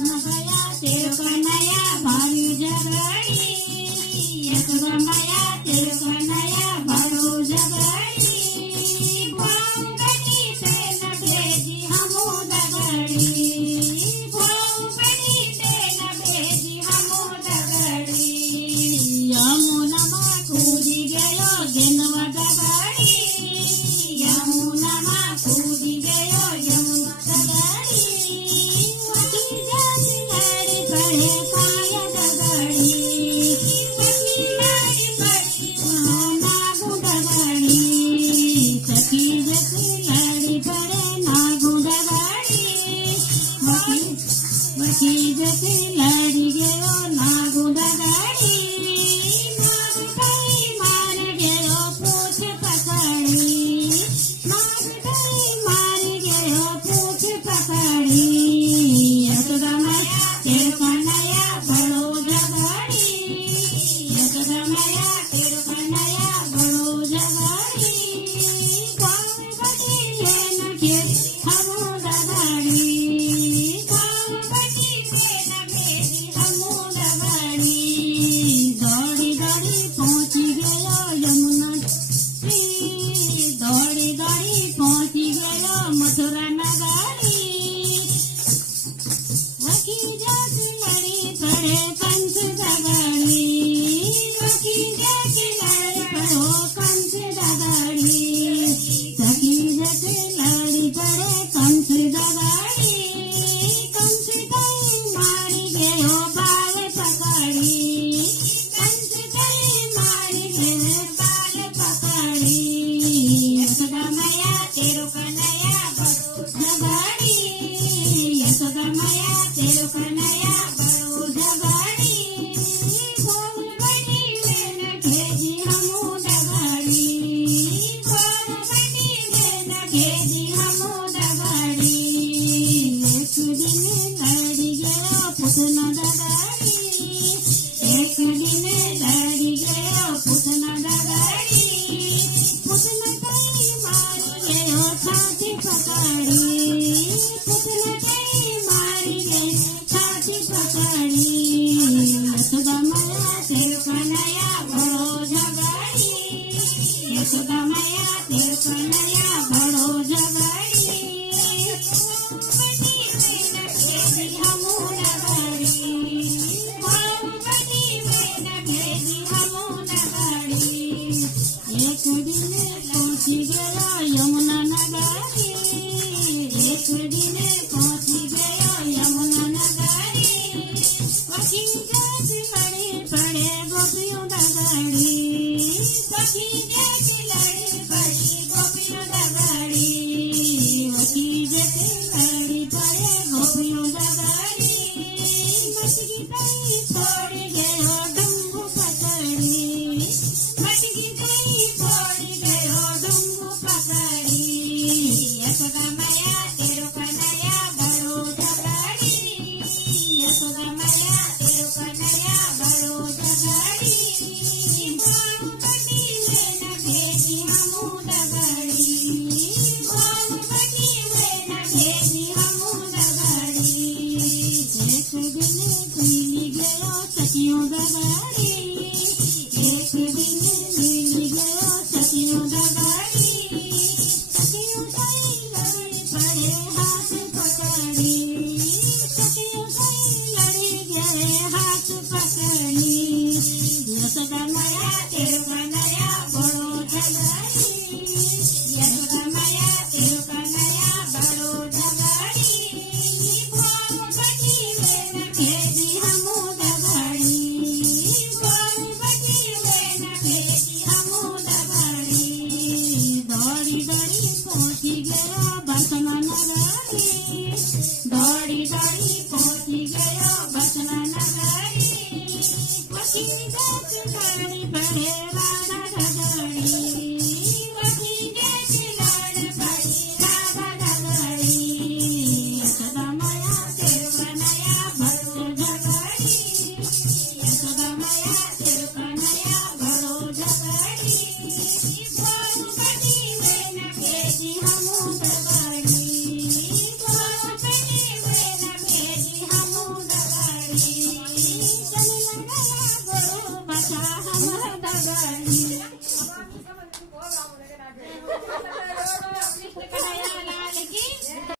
नया तेरे नया भारी जगड़ी यशोदा तेरे नया भरो जगड़ी भौगड़ी से न भेजी हमो दगड़ी भौगड़ी से न भेजी हमो दगड़ी यमुना कूदी गयो गेनवा दगड़ी यमुना कूदी गयो यमुना दगड़ी करे काय दगड़ी सखी लड़ी पड़ी नागु दगड़ी सखी जखी लड़ी पड़े नागु दगड़ी वकी जखी लड़ी गयो नागु दगड़ी नाग कई मार गयो पूछ पकड़ी नाग कई मार गयो पूछ पकड़ी यशोदा तेरे कन्हैया बड़ो जगड़ी यशोदा मैया तेरे कन्हैया बड़ो जगड़ी भौगड़ी से न भेजी हमो दगड़ी भौगड़ी से न भेजी हमो दगड़ी दौड़ी दौड़ी पहुंची गयो यमुना दौड़ी दौड़ी पहुंची गयो मथुरा नगरी वकी जग लड़ी पड़े कंस दगड़ी वकी जग लड़ी पड़ो कंस दगड़ी सखी जग लड़ी पड़े कंस दगड़ी कंस कई मारी गयो बाल पकड़ी कंस कई मारी गयो बाल पकड़ी यशोदा मैया तेरो कन्हैया बड़ो जगड़ी यशोदा मैया तेरो कन्हैया बड़ो जगड़ी भौगड़ी में न भेजी हमो दगड़ी भौगड़ी में न भेजी हमो दगड़ी एक दिन लड़ी गयो पुतना दगड़ी एक दिन लड़ी गयो पुतना दगड़ी पुतना कई मार गयो छाती पकड़ी पुतना कई मार गयो छाती पकड़ी यशोदा मैया तेरे कन्हैया बड़ो जगड़ी यशोदा मैया तेरे कन्हैया बड़ो जगड़ी भौगड़ी में न भेजी हमो दगड़ी भौगड़ी में न भेजी हमो दगड़ी एक दिन पहुंची गयो यमुना नगरी एक दिन पहुंची गयो यमुना नगरी वकी जग लड़ी पड़े गोपियों दगड़ी वकी जग लड़ी पड़ी गोपियों दगड़ी वकी जग लड़ी पड़े गोपियों दगड़ी मछली कई छोड़ गयो डुंगू पकड़ी मछली कई छोड़ गयो डुंगू पकड़ी यशोदा मैया तेरो कन्हैया बड़ो जगड़ी यशोदा मैया तेरो कन्हैया बड़ो जगड़ी भौगड़ी में न भेजी हमो दगड़ी भौगड़ी में न भेजी हमो दगड़ी एक दिन मिली गयो सखियों दगड़ी एक दिन मिली गयो सखियों दगड़ी सखियों कई लड़ी पड़े हाथ पकड़ी सखियों कई लड़ी गए हाथ पकड़ी यशोदा मैया तेरे कन्हैया बड़ो जगड़ी यशोदा मैया तेरे कन्हैया बड़ो जगड़ी भौगड़ी में न भेजी हमो दगड़ी भौगड़ी में न भेजी हमो दगड़ी दौड़ी दौड़ी पहुंची गयो बसना नगरी दौड़ी दौड़ी पहुंची गयो बसना नगरी वकी जग लड़ी पड़े राधा दगड़ी वकी जग लड़ी पड़ी राधा दगड़ी यशोदा मैया तेरे कन्हैया बड़ो जगड़ी यशोदा मैया तेरे कन्हैया बड़ो जगड़ी भौगड़ी में न भेजी हमो दगड़ी भौगड़ी में न भेजी हमो